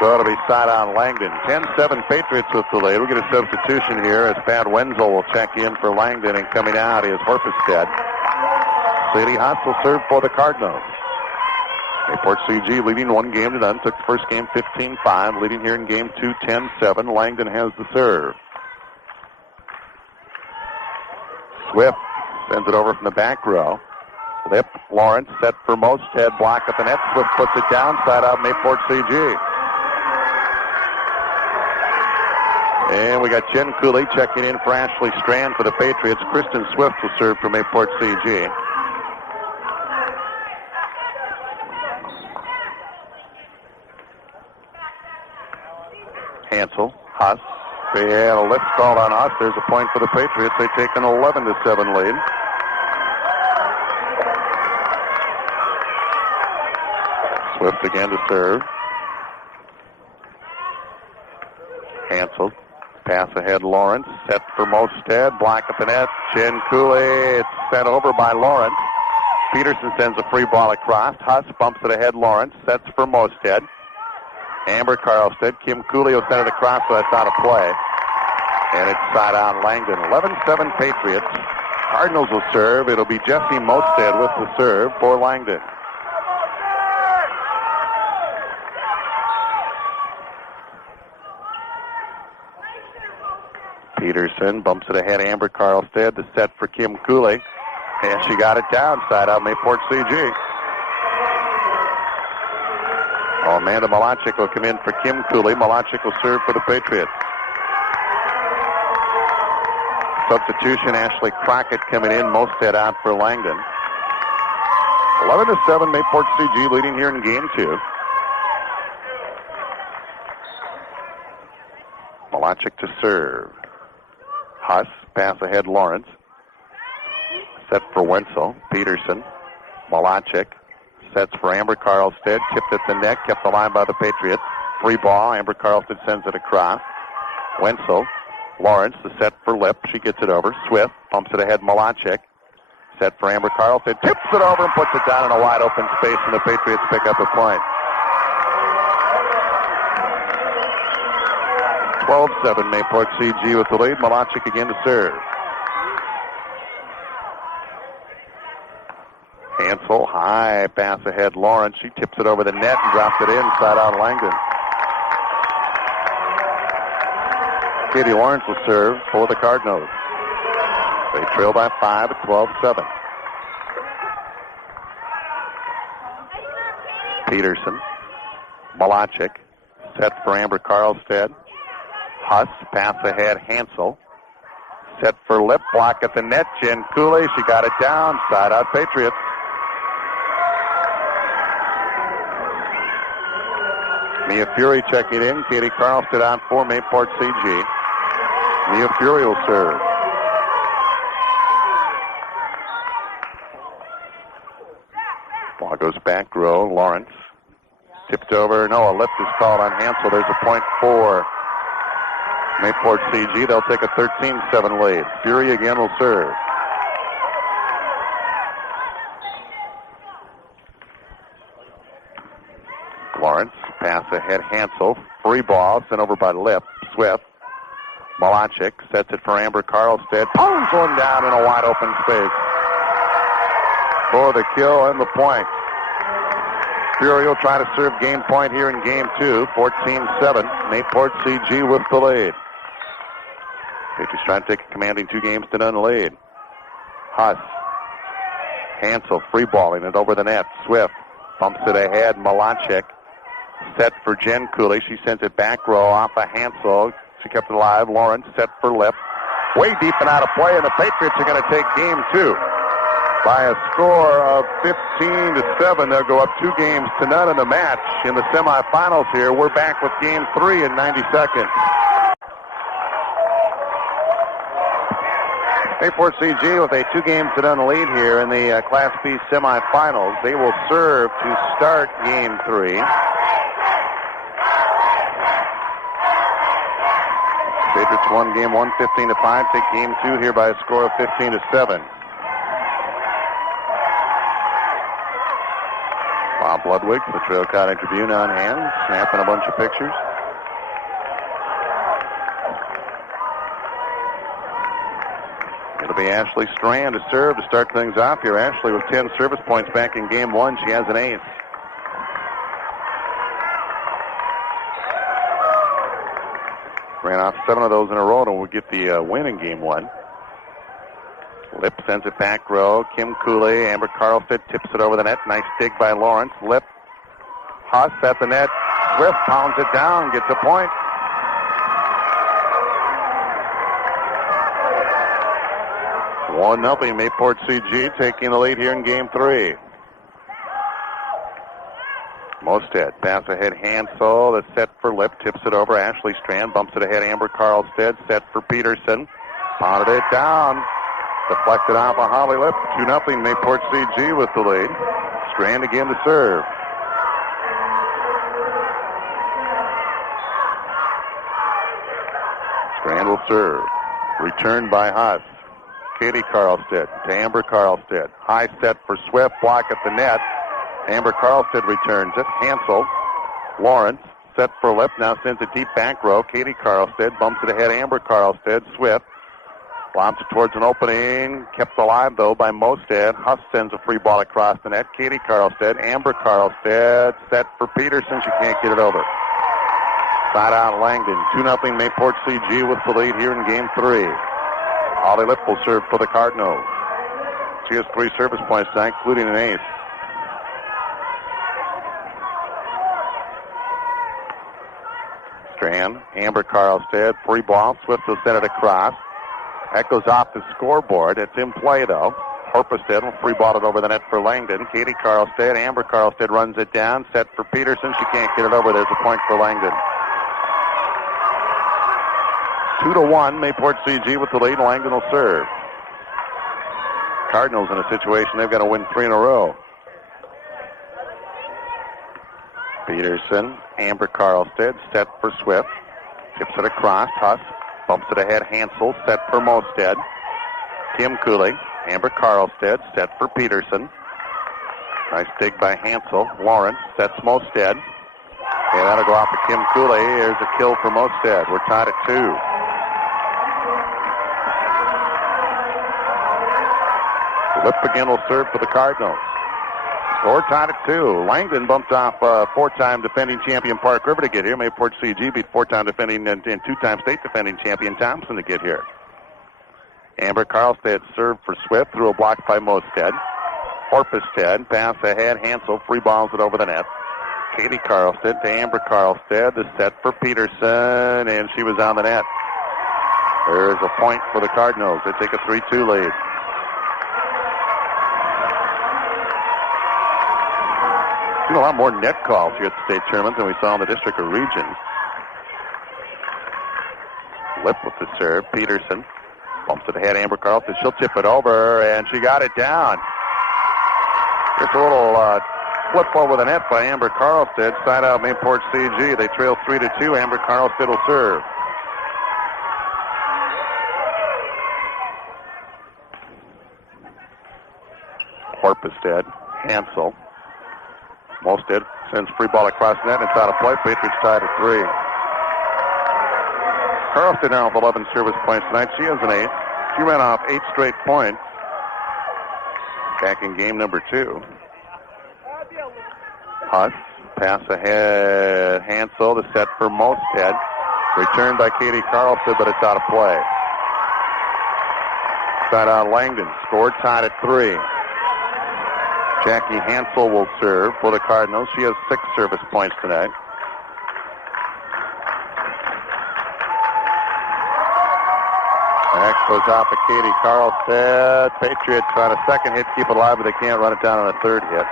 So it'll be side on Langdon. 10-7 Patriots with the lead. We'll get a substitution here as Pat Wenzel will check in for Langdon, and coming out is Horpestead. Sadie Huss will serve for the Cardinals. Mayport CG leading 1-0. Took the first game 15-5. Leading here in game 2, 10-7. Langdon has the serve. Swift sends it over from the back row. Lip, Lawrence set for Mosted. Block at the net. Swift puts it down. Side out Mayport CG. And we got Jen Cooley checking in for Ashley Strand for the Patriots. Kristen Swift will serve for Mayport CG. Hansel, Huss. They had a lift called on Huss. There's a point for the Patriots. They take an 11-7 lead. Swift again to serve. Hansel. Pass ahead, Lawrence. Set for Mosted. Block at the net. Jen Cooley. It's sent over by Lawrence. Peterson sends a free ball across. Huss bumps it ahead, Lawrence. Sets for Mosted. Amber Carlstead. Kim Cooley will send it across, so that's out of play. And it's side on Langdon. 11-7 Patriots. Cardinals will serve. It'll be Jesse Mosted with the serve for Langdon. Peterson bumps it ahead. Amber Carlstead. The set for Kim Cooley. And she got it down. Side out Mayport CG. Amanda Malachik will come in for Kim Cooley. Malachik will serve for the Patriots. Substitution, Ashley Crockett coming in. Mosted out for Langdon. 11-7, Mayport CG leading here in game 2. Malachik to serve. Huss, pass ahead, Lawrence. Set for Wenzel. Peterson. Malachik. Sets for Amber Carlstead. Tipped at the net. Kept the line by the Patriots. Free ball. Amber Carlstead sends it across. Wenzel. Lawrence, the set for Lip. She gets it over. Swift pumps it ahead. Malachik. Set for Amber Carlstead. Tips it over and puts it down in a wide open space, and the Patriots pick up a point. 12-7, Mayport CG with the lead. Malachik again to serve. Hansel, high pass ahead. Lawrence, she tips it over the net and drops it inside out Langdon. Katie Lawrence will serve for the Cardinals. They trail by 5 at 12-7. Peterson, Malachik, set for Amber Carlstead. Huss, pass ahead, Hansel. Set for Lip, block at the net. Jen Cooley, she got it down. Side out Patriots. Mia Fury checking in. Katie Carlstead on for Mayport CG. Mia Fury will serve. Ball goes back row. Lawrence tipped over. No, a lift is called on Hansel. There's a point for Mayport CG. They'll take a 13-7 lead. Fury again will serve. Lawrence, pass ahead, Hansel. Free ball, sent over by Lip. Swift. Malachik sets it for Amber Carlstead. Pulls one down in a wide open space. For the kill and the point. Fury will try to serve game point here in game 2. 14-7. Mayport CG with the lead. Patriots trying to take a commanding 2-0 lead. Huss. Hansel free balling it over the net. Swift bumps it ahead. Malachik set for Jen Cooley. She sends it back row off of Hansel. She kept it alive. Lawrence set for Lip. Way deep and out of play, and the Patriots are going to take game 2. By a score of 15-7, they'll go up 2-0 in the match in the semifinals here. We're back with game 3 in 90 seconds. Mayport CG with a 2-0 lead here in the Class B semifinals. They will serve to start game 3. Patriots won game 1 15-5. Take game 2 here by a score of 15-7. Bob Ludwig, the Trail County Tribune on hand, snapping a bunch of pictures. It'll be Ashley Strand to serve to start things off here. Ashley with 10 service points back in game 1. She has an ace. Ran off 7 of those in a row and will get the win in game 1. Lip sends it back row. Kim Cooley, Amber Carlstead tips it over the net. Nice dig by Lawrence. Lip. Huss at the net. Swift pounds it down, gets a point. One nothing. Mayport CG taking the lead here in game 3. Mosted, pass ahead, Hansel, the set for Lip, tips it over, Ashley Strand, bumps it ahead, Amber Carlstead, set for Peterson, pounded it down, deflected off of Holly Lip, 2-0, Mayport CG with the lead. Strand again to serve. Strand will serve. Returned by Huss. Katie Carlstead to Amber Carlstead. High set for Swift, block at the net. Amber Carlstead returns it. Hansel, Lawrence, set for Lip, now sends it deep back row. Katie Carlstead bumps it ahead. Amber Carlstead, Swift, lobs it towards an opening. Kept alive, though, by Mosted. Huss sends a free ball across the net. Katie Carlstead, Amber Carlstead, set for Peterson. She can't get it over. Side out Langdon. 2-0 Mayport CG with the lead here in Game 3. Holly Lip will serve for the Cardinals. She has 3 service points tonight, including an ace. Strand, Amber Carlstead, free ball. Swift will send it across. That goes off the scoreboard. It's in play, though. Horpestead will free ball it over the net for Langdon. Katie Carlstead, Amber Carlstead runs it down. Set for Peterson. She can't get it over. There's a point for Langdon. 2-1, Mayport CG with the lead. Langdon will serve. Cardinals in a situation they've got to win 3 in a row. Peterson, Amber Carlstead, set for Swift. Tips it across. Huss bumps it ahead. Hansel, set for Mosted. Kim Cooley, Amber Carlstead, set for Peterson. Nice dig by Hansel. Lawrence sets Mosted. And that'll go off to Kim Cooley. There's a kill for Mosted. We're tied at 2. Lip again will serve for the Cardinals. Score tied at 2. Langdon bumped off 4-time defending champion Park River to get here. Mayport CG beat 4-time defending and 2-time state defending champion Thompson to get here. Amber Carlstead served for Swift through a block by Mosted. Horpestead, pass ahead. Hansel free balls it over the net. Katie Carlstead to Amber Carlstead. The set for Peterson, and she was on the net. There's a point for the Cardinals. They take a 3-2 lead. Seen a lot more net calls here at the state tournament than we saw in the district or region. Lip with the serve. Peterson bumps it ahead. Amber Carlstead. She'll tip it over, and she got it down. Just a little flip over the net by Amber Carlstead. Side out Mayport CG. They trail 3-2. Amber Carlstead will serve. Horpestead. Hansel. Mosted sends free ball across net, and it's out of play. Patriots tied at 3. Carlstead now with 11 service points tonight. She has an 8. She ran off 8 straight points back in game number 2. Huss, pass ahead. Hansel, the set for Mosted. Returned by Katie Carlstead, but it's out of play. Side out Langdon. Scored tied at 3. Jackie Hansel will serve for the Cardinals. She has 6 service points tonight. That goes off to Katie Carlstead. Patriots on a second hit, keep it alive, but they can't run it down on a third hit.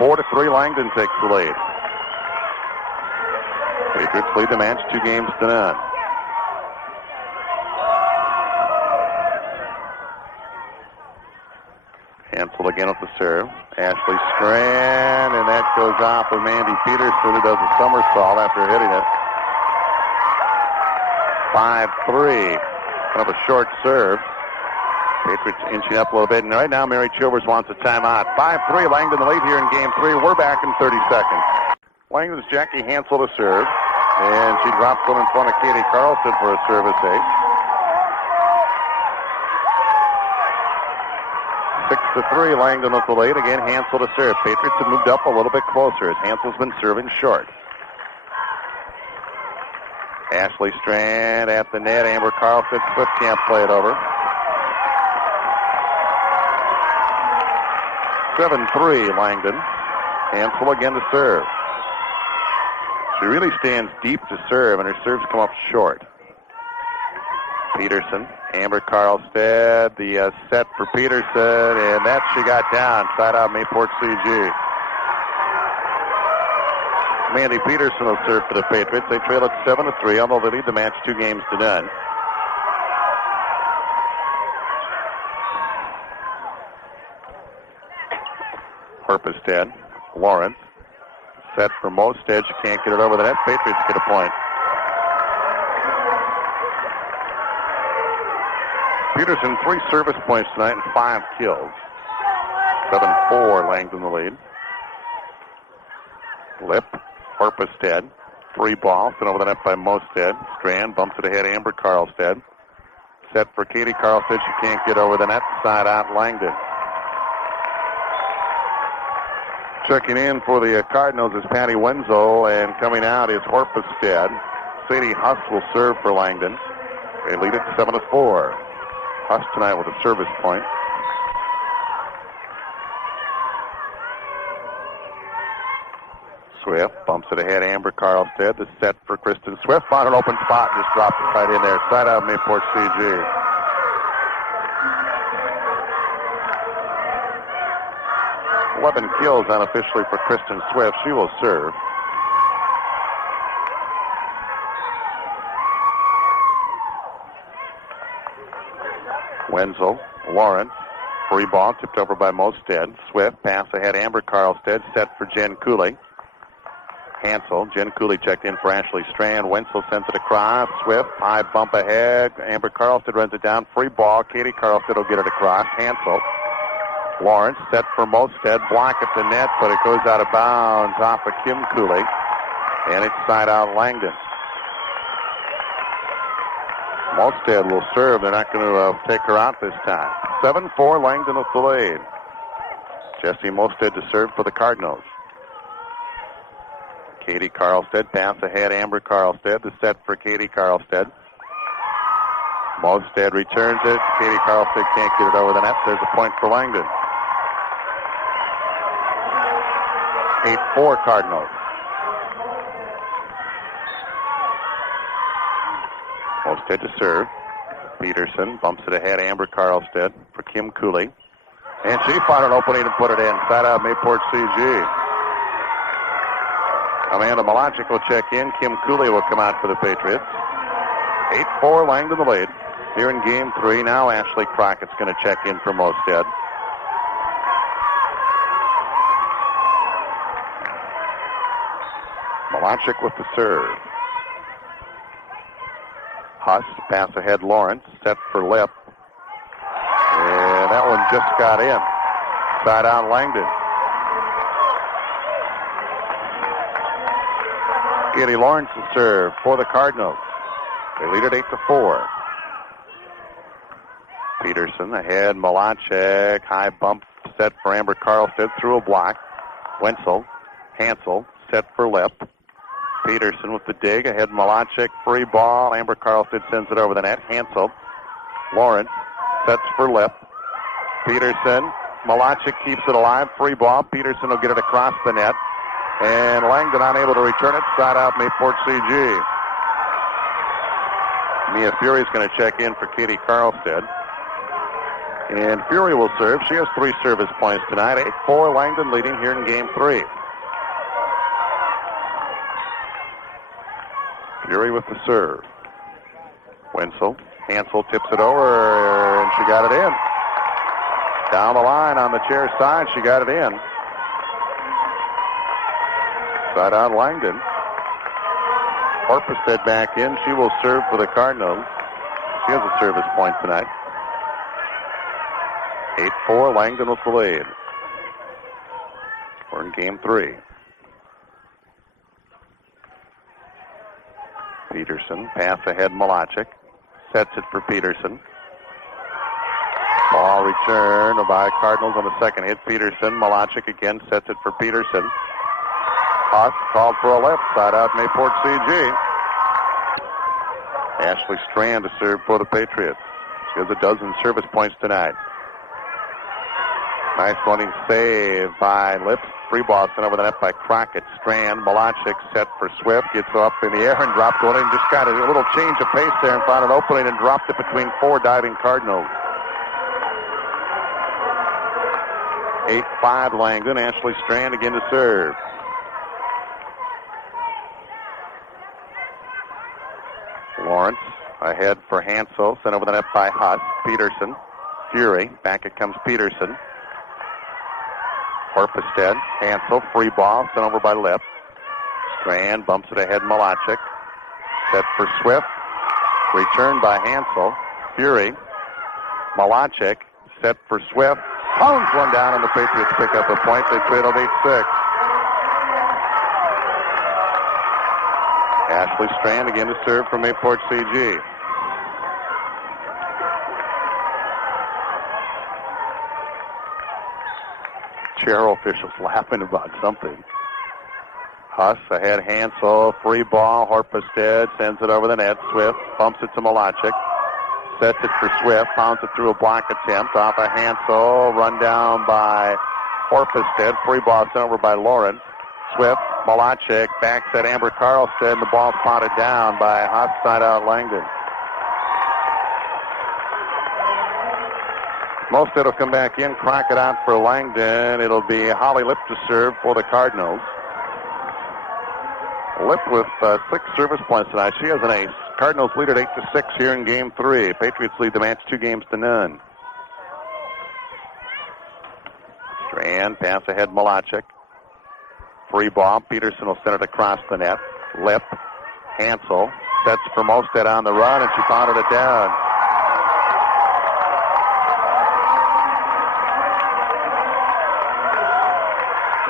4-3, Langdon takes the lead. Patriots lead the match 2-0. Hansel again with the serve. Ashley Strand, and that goes off of Mandy Peterson, who does a somersault after hitting it. 5-3. Kind of a short serve. Patriots inching up a little bit, and right now Mary Chilvers wants a timeout. 5-3, Langdon the lead here in Game 3. We're back in 30 seconds. Langdon's Jackie Hansel to serve, and she drops one in front of Katie Carlstead for a service ace. 6-3, Langdon with the lead. Again, Hansel to serve. Patriots have moved up a little bit closer as Hansel's been serving short. Ashley Strand at the net. Amber Carlstead. Swift can't play it over. 7-3, Langdon. Hansel again to serve. She really stands deep to serve, and her serves come up short. Peterson, Amber Carlstead, the set for Peterson, and that she got down. Side out Mayport CG. Mandy Peterson will serve for the Patriots. They trail at 7-3, although they lead the match 2-0. Herpestead, Lawrence, set for Mosted. She can't get it over the net. Patriots get a point. Peterson, 3 service points tonight and 5 kills. 7-4, Langdon the lead. Lip, Herpestead, 3 ball, sent over the net by Mosted. Strand bumps it ahead, Amber Carlstead. Set for Katie Carlstead. She can't get over the net. Side out, Langdon. Checking in for the Cardinals is Patty Wenzel, and coming out is Herpestead. Sadie Huss will serve for Langdon. They lead it 7-4. Huss tonight with a service point. Swift bumps it ahead, Amber Carlstead. The set for Kristen Swift. Found an open spot and just dropped it right in there. Side out, Mayport CG. Eleven kills unofficially for Kristen Swift. She will serve. Wenzel, Lawrence, free ball, tipped over by Mosted. Swift, pass ahead, Amber Carlstead, set for Jen Cooley. Hansel, Jen Cooley checked in for Ashley Strand. Wenzel sends it across. Swift, high bump ahead. Amber Carlstead runs it down. Free ball. Katie Carlstead will get it across. Hansel. Lawrence set for Mosted. Block at the net, but it goes out of bounds off of Kim Cooley. And it's side out Langdon. Mosted will serve. They're not going to take her out this time. 7-4, Langdon with the lead. Jessie Mosted to serve for the Cardinals. Katie Carlstead, pass ahead, Amber Carlstead. The set for Katie Carlstead. Mosted returns it. Katie Carlstead can't get it over the net. There's a point for Langdon. 8-4 Cardinals. Mosted to serve. Peterson bumps it ahead, Amber Carlstead for Kim Cooley. And she found an opening and put it in. Side out, Mayport CG. Amanda Malachic will check in. Kim Cooley will come out for the Patriots. 8-4, Langdon the lead. Here in Game 3, now Ashley Crockett's going to check in for Mosted. Malachic with the serve. Huss, pass ahead, Lawrence, set for Lip. And that one just got in. Side out, Langdon. Katie Lawrence to serve for the Cardinals. They lead it 8-4. Peterson ahead, Malachic, high bump set for Amber Carlstead through a block. Wenzel, Hansel, set for Lip. Peterson with the dig ahead, Malachic, free ball. Amber Carlstead sends it over the net. Hansel, Lawrence, sets for Lip. Peterson, Malachic keeps it alive, free ball. Peterson will get it across the net. And Langdon unable to return it. Side out, Mayport CG. Mia Fury is going to check in for Katie Carlstead. And Fury will serve. She has 3 service points tonight. 8-4, Langdon leading here in Game 3. Fury with the serve. Wenzel. Hansel tips it over, and she got it in. Down the line on the chair side, she got it in. Side out Langdon. Herpestead back in. She will serve for the Cardinals. She has a service point tonight. 8-4, Langdon with the lead. We're in Game 3. Peterson, pass ahead, Malachic. Sets it for Peterson. Ball returned by Cardinals on the second hit. Peterson, Malachic again sets it for Peterson. Huss called for a left. Side out, Mayport CG. Ashley Strand to serve for the Patriots. She has a dozen service points tonight. Nice running save by Lips. Free ball sent over the net by Crockett. Strand, Malachic set for Swift. Gets up in the air and dropped one in. Just got a little change of pace there and found an opening and dropped it between 4 diving Cardinals. 8-5 Langdon. Ashley Strand again to serve. Ahead for Hansel. Sent over the net by Huss. Peterson. Fury. Back it comes Peterson. Horpestead. Hansel. Free ball. Sent over by Lip. Strand bumps it ahead. Malachik. Set for Swift. Returned by Hansel. Fury. Malachik. Set for Swift. Pounds one down, and the Patriots pick up a point. They trailed 8-6. Ashley Strand again to serve from Mayport CG. Chair officials laughing about something. Huss ahead, Hansel, free ball, Horpestead sends it over the net. Swift bumps it to Malachik. Sets it for Swift, pounds it through a block attempt off a Hansel, run down by Horpestead, free ball sent over by Lauren. Swift, Malachik, backs at Amber Carlstead, and the ball spotted down by Huss, side out Langdon. Molstead will come back in, crack it out for Langdon. It'll be Holly Lip to serve for the Cardinals. Lip with 6 service points tonight. She has an ace. Cardinals lead at 8-6 here in Game 3. Patriots lead the match 2-0. Strand, pass ahead, Malachik. Free ball. Peterson will send it across the net. Lip, Hansel, sets for Molstead on the run, and she pounded it down.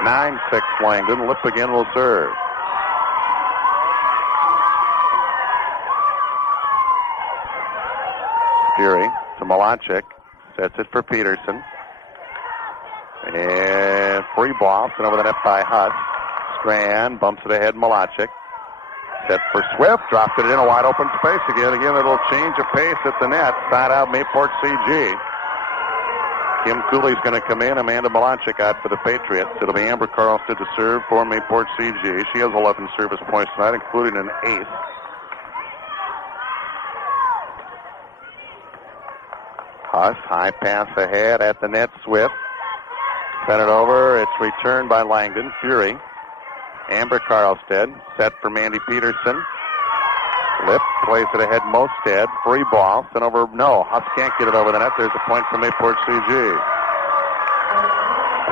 (9-6) Langdon. Lip again will serve. Fury to Malachik. Sets it for Peterson. And free ball sent over the net by Huss. Strand bumps it ahead, Malachik. Set for Swift. Dropped it in a wide open space again. Again, a little change of pace at the net. Side out Mayport CG. Kim Cooley's going to come in. Amanda Malachik out for the Patriots. It'll be Amber Carlstead to serve for Mayport CG. She has 11 service points tonight, including an ace. Huss, high pass ahead at the net. Swift. Sent it over. It's returned by Langdon. Fury. Amber Carlstead. Set for Mandy Peterson. Lip plays it ahead. Molstead. Free ball. Sent over. No. Huss can't get it over the net. There's a point for Mayport CG.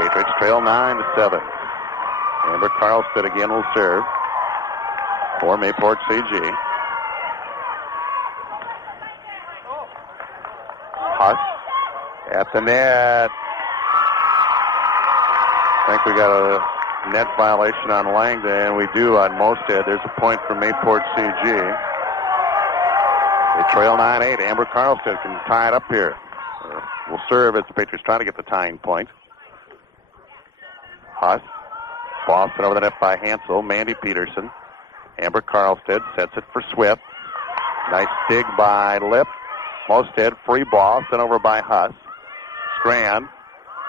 Patriots trail 9-7. Amber Carlstead again will serve for Mayport CG. Huss at the net. I think we got a net violation on Langdon. We do on Molstead. There's a point for Mayport CG. They trail 9-8. Amber Carlstead can tie it up here. Will serve as the Patriots try to get the tying point. Huss. Ball sent over the net by Hansel. Mandy Peterson. Amber Carlstead sets it for Swift. Nice dig by Lip. Molstead, free ball, sent over by Huss. Strand,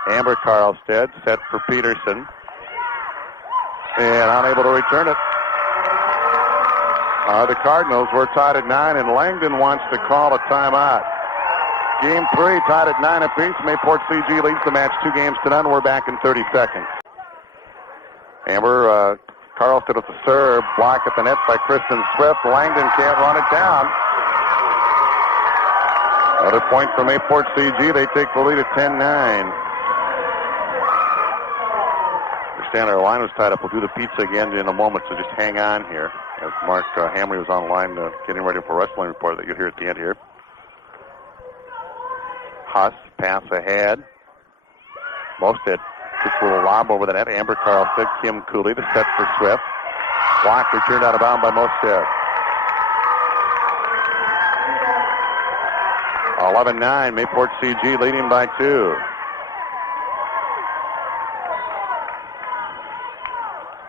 Amber Carlstead, set for Peterson. And unable to return it. The Cardinals were tied at 9, and Langdon wants to call a timeout. Game 3, tied at 9 apiece. Mayport CG leads the match 2-0. We're back in 30 seconds. Amber Carlstead with the serve. Block at the net by Kristen Swift. Langdon can't run it down. Another point for Mayport CG. They take the lead at 10-9. Understand our line was tied up. We'll do the pizza again in a moment, so just hang on here. As Mark Hamley was online getting ready for a wrestling report that you'll hear at the end here. Huss, pass ahead. Molstead gets a little lob over the net. Amber Carlstead, Kim Cooley, the set for Swift. Block returned out of bounds by Molstead. 11-9, Mayport CG leading by 2.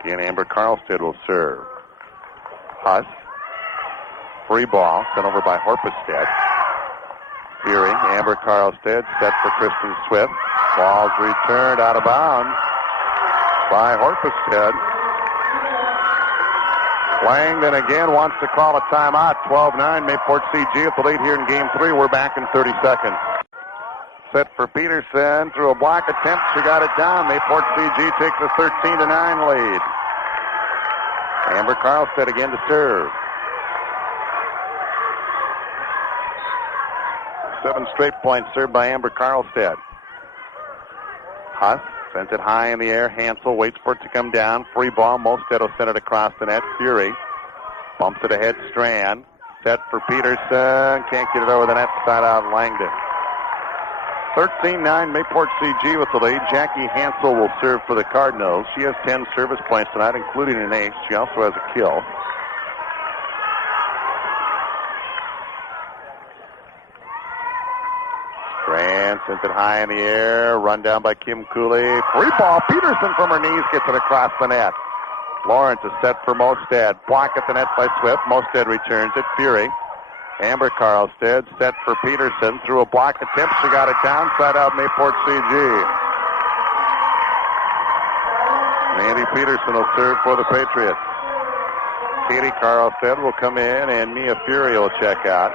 Again, Amber Carlstead will serve. Huss. Free ball sent over by Horpestead. Fury, Amber Carlstead set for Kristen Swift. Ball's returned out of bounds by Horpestead. Langdon again wants to call a timeout. 12-9, Mayport CG at the lead here in Game 3. We're back in 30 seconds. Set for Peterson through a block attempt. She got it down. Mayport CG takes a 13-9 lead. Amber Carlstead again to serve. 7 straight points served by Amber Carlstead. Huss sent it high in the air. Hansel waits for it to come down. Free ball. Molstead will send it across the net. Fury bumps it ahead. Strand. Set for Peterson. Can't get it over the net. Side out Langdon. 13-9 Mayport CG with the lead. Jackie Hansel will serve for the Cardinals. She has 10 service points tonight, including an ace. She also has a kill. Strand sent it high in the air. Run down by Kim Cooley. Free ball. Peterson from her knees gets it across the net. Lawrence is set for Molstead. Block at the net by Swift. Molstead returns it. Fury. Amber Carlstead set for Peterson. Through a block attempt. She got it down. Side out Mayport CG. Mandy Peterson will serve for the Patriots. Katie Carlstead will come in, and Mia Fury will check out.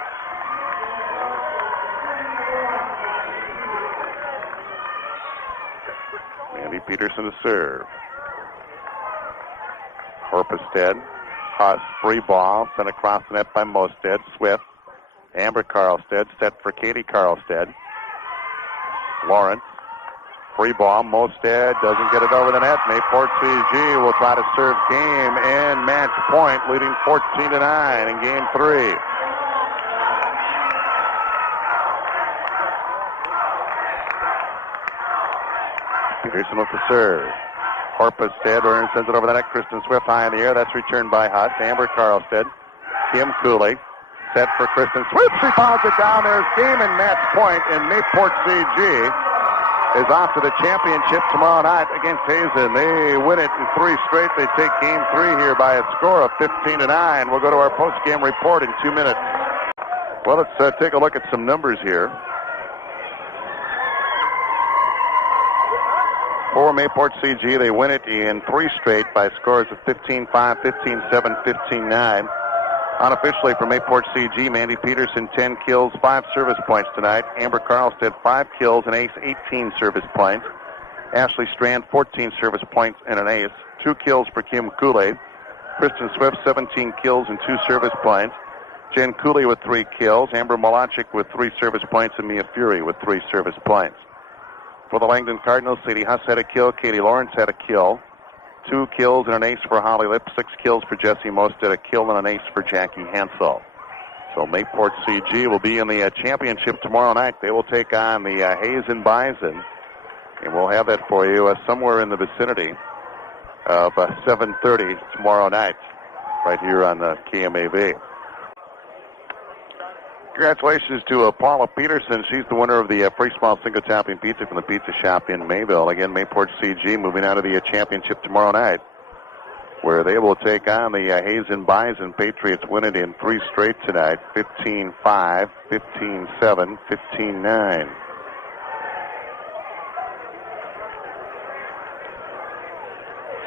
Mandy Peterson to serve. Horpestead. Huss, free ball, sent across the net by Molstead. Swift. Amber Carlstead set for Katie Carlstead. Lawrence. Free ball. Molstead doesn't get it over the net. Mayport CG will try to serve game and match point, leading 14-9 in game 3. Peterson with the serve. Horpestead sends it over the net. Kristen Swift high in the air. That's returned by Huss. Amber Carlstead. Kim Cooley. Set for Kristen Swift. She fouls it down. There's game and match point, and Mayport CG is off to the championship tomorrow night against Hazen. They win it in 3 straight. They take game 3 here by a score of 15-9. We'll go to our post-game report in 2 minutes. Well, let's take a look at some numbers here. For Mayport CG, they win it in 3 straight by scores of 15-5, 15-7, 15-9. Unofficially for Mayport CG, Mandy Peterson, 10 kills, 5 service points tonight. Amber Carlstead, 5 kills, an ace, 18 service points. Ashley Strand, 14 service points and an ace. 2 kills for Kim Cooley. Kristen Swift, 17 kills and 2 service points. Jen Cooley with 3 kills. Amber Malachik with 3 service points, and Mia Fury with 3 service points. For the Langdon Cardinals, Sadie Huss had a kill. Katie Lawrence had a kill. 2 kills and an ace for Holly Lipp. 6 kills for Jessie Molstead. A kill and an ace for Jackie Hansel. So Mayport CG will be in the championship tomorrow night. They will take on the Hazen Bison. And we'll have that for you somewhere in the vicinity of 7:30 tomorrow night right here on KMAV. Congratulations to Paula Peterson. She's the winner of the free small single topping pizza from the pizza shop in Mayville. Again, Mayport CG moving out of the championship tomorrow night, where they will take on the Hazen Bison. Patriots win it in 3 straight tonight, 15-5, 15-7, 15-9.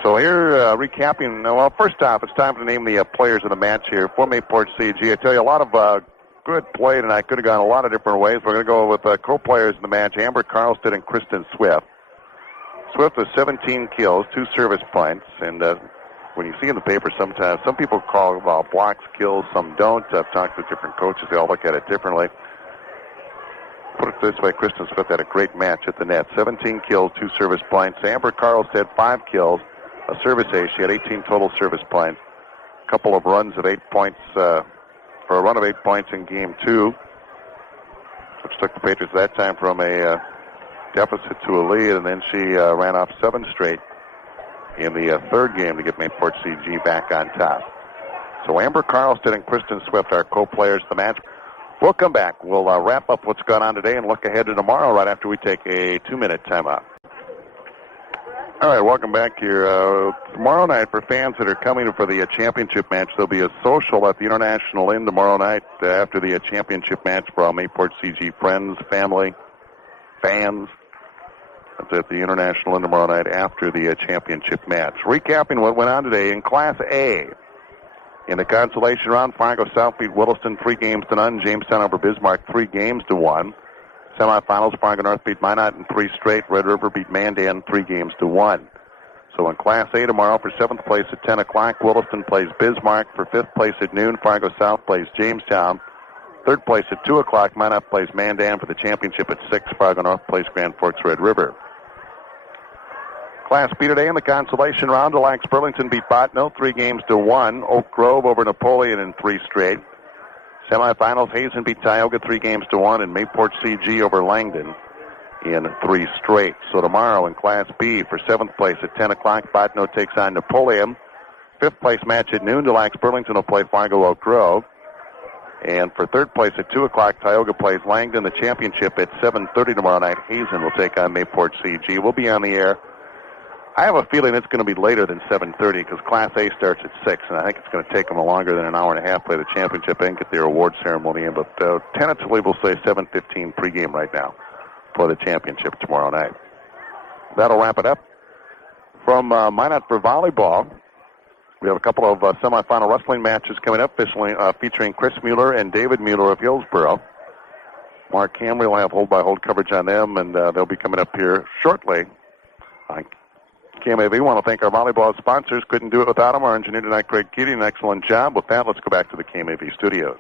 So here, recapping, well, first off, it's time to name the players of the match here for Mayport CG. I tell you, a lot of good play tonight. Could have gone a lot of different ways. We're going to go with co-players in the match, Amber Carlstead and Kristen Swift. Swift with 17 kills, 2 service points, and when you see in the paper sometimes, some people call blocks kills, some don't. I've talked to different coaches. They all look at it differently. Put it this way, Kristen Swift had a great match at the net. 17 kills, 2 service points. Amber Carlstead, 5 kills, a service ace. She had 18 total service points. A couple of runs of 8 points, for a run of 8 points in game 2, which took the Patriots that time from a deficit to a lead, and then she ran off 7 straight in the 3rd game to get Mayport CG back on top. So Amber Carlstead and Kristen Swift are co-players of the match. We'll come back. We'll wrap up what's gone on today and look ahead to tomorrow right after we take a 2-minute timeout. All right, welcome back here. Tomorrow night, for fans that are coming for the championship match, there'll be a social at the International Inn tomorrow night after the championship match for all Mayport CG friends, family, fans. That's at the International Inn tomorrow night after the championship match. Recapping what went on today in Class A. In the consolation round, Fargo South beat Williston 3-0. Jamestown over Bismarck 3-1. Semifinals, Fargo North beat Minot in 3 straight. Red River beat Mandan 3-1. So in Class A tomorrow, for 7th place at 10 o'clock, Williston plays Bismarck. For 5th place at noon, Fargo South plays Jamestown. Third place at 2 o'clock, Minot plays Mandan. For the championship at 6, Fargo North plays Grand Forks Red River. Class B today in the consolation round. Des Lacs Burlington beat Bottineau 3-1. Oak Grove over Napoleon in 3 straight. Semifinals, Hazen beat Tioga 3-1, and Mayport CG over Langdon in 3 straight. So tomorrow in Class B for 7th place at 10 o'clock, Bottineau takes on Napoleon. 5th place match at noon, Des Lacs Burlington will play Fargo Oak Grove. And for 3rd place at 2 o'clock, Tioga plays Langdon. The championship at 7:30 tomorrow night, Hazen will take on Mayport CG. We'll be on the air. I have a feeling it's going to be later than 7:30 because Class A starts at 6, and I think it's going to take them longer than an hour and a half to play the championship and get their award ceremony in. But tentatively, we'll say 7:15 pregame right now for the championship tomorrow night. That'll wrap it up. From Minot for volleyball, we have a couple of semifinal wrestling matches coming up, featuring Chris Mueller and David Mueller of Hillsboro. Mark Camry will have hold-by-hold coverage on them, and they'll be coming up here shortly. KMAV, want to thank our volleyball sponsors. Couldn't do it without them. Our engineer tonight, Craig Keating, an excellent job. With that, let's go back to the KMAV studios.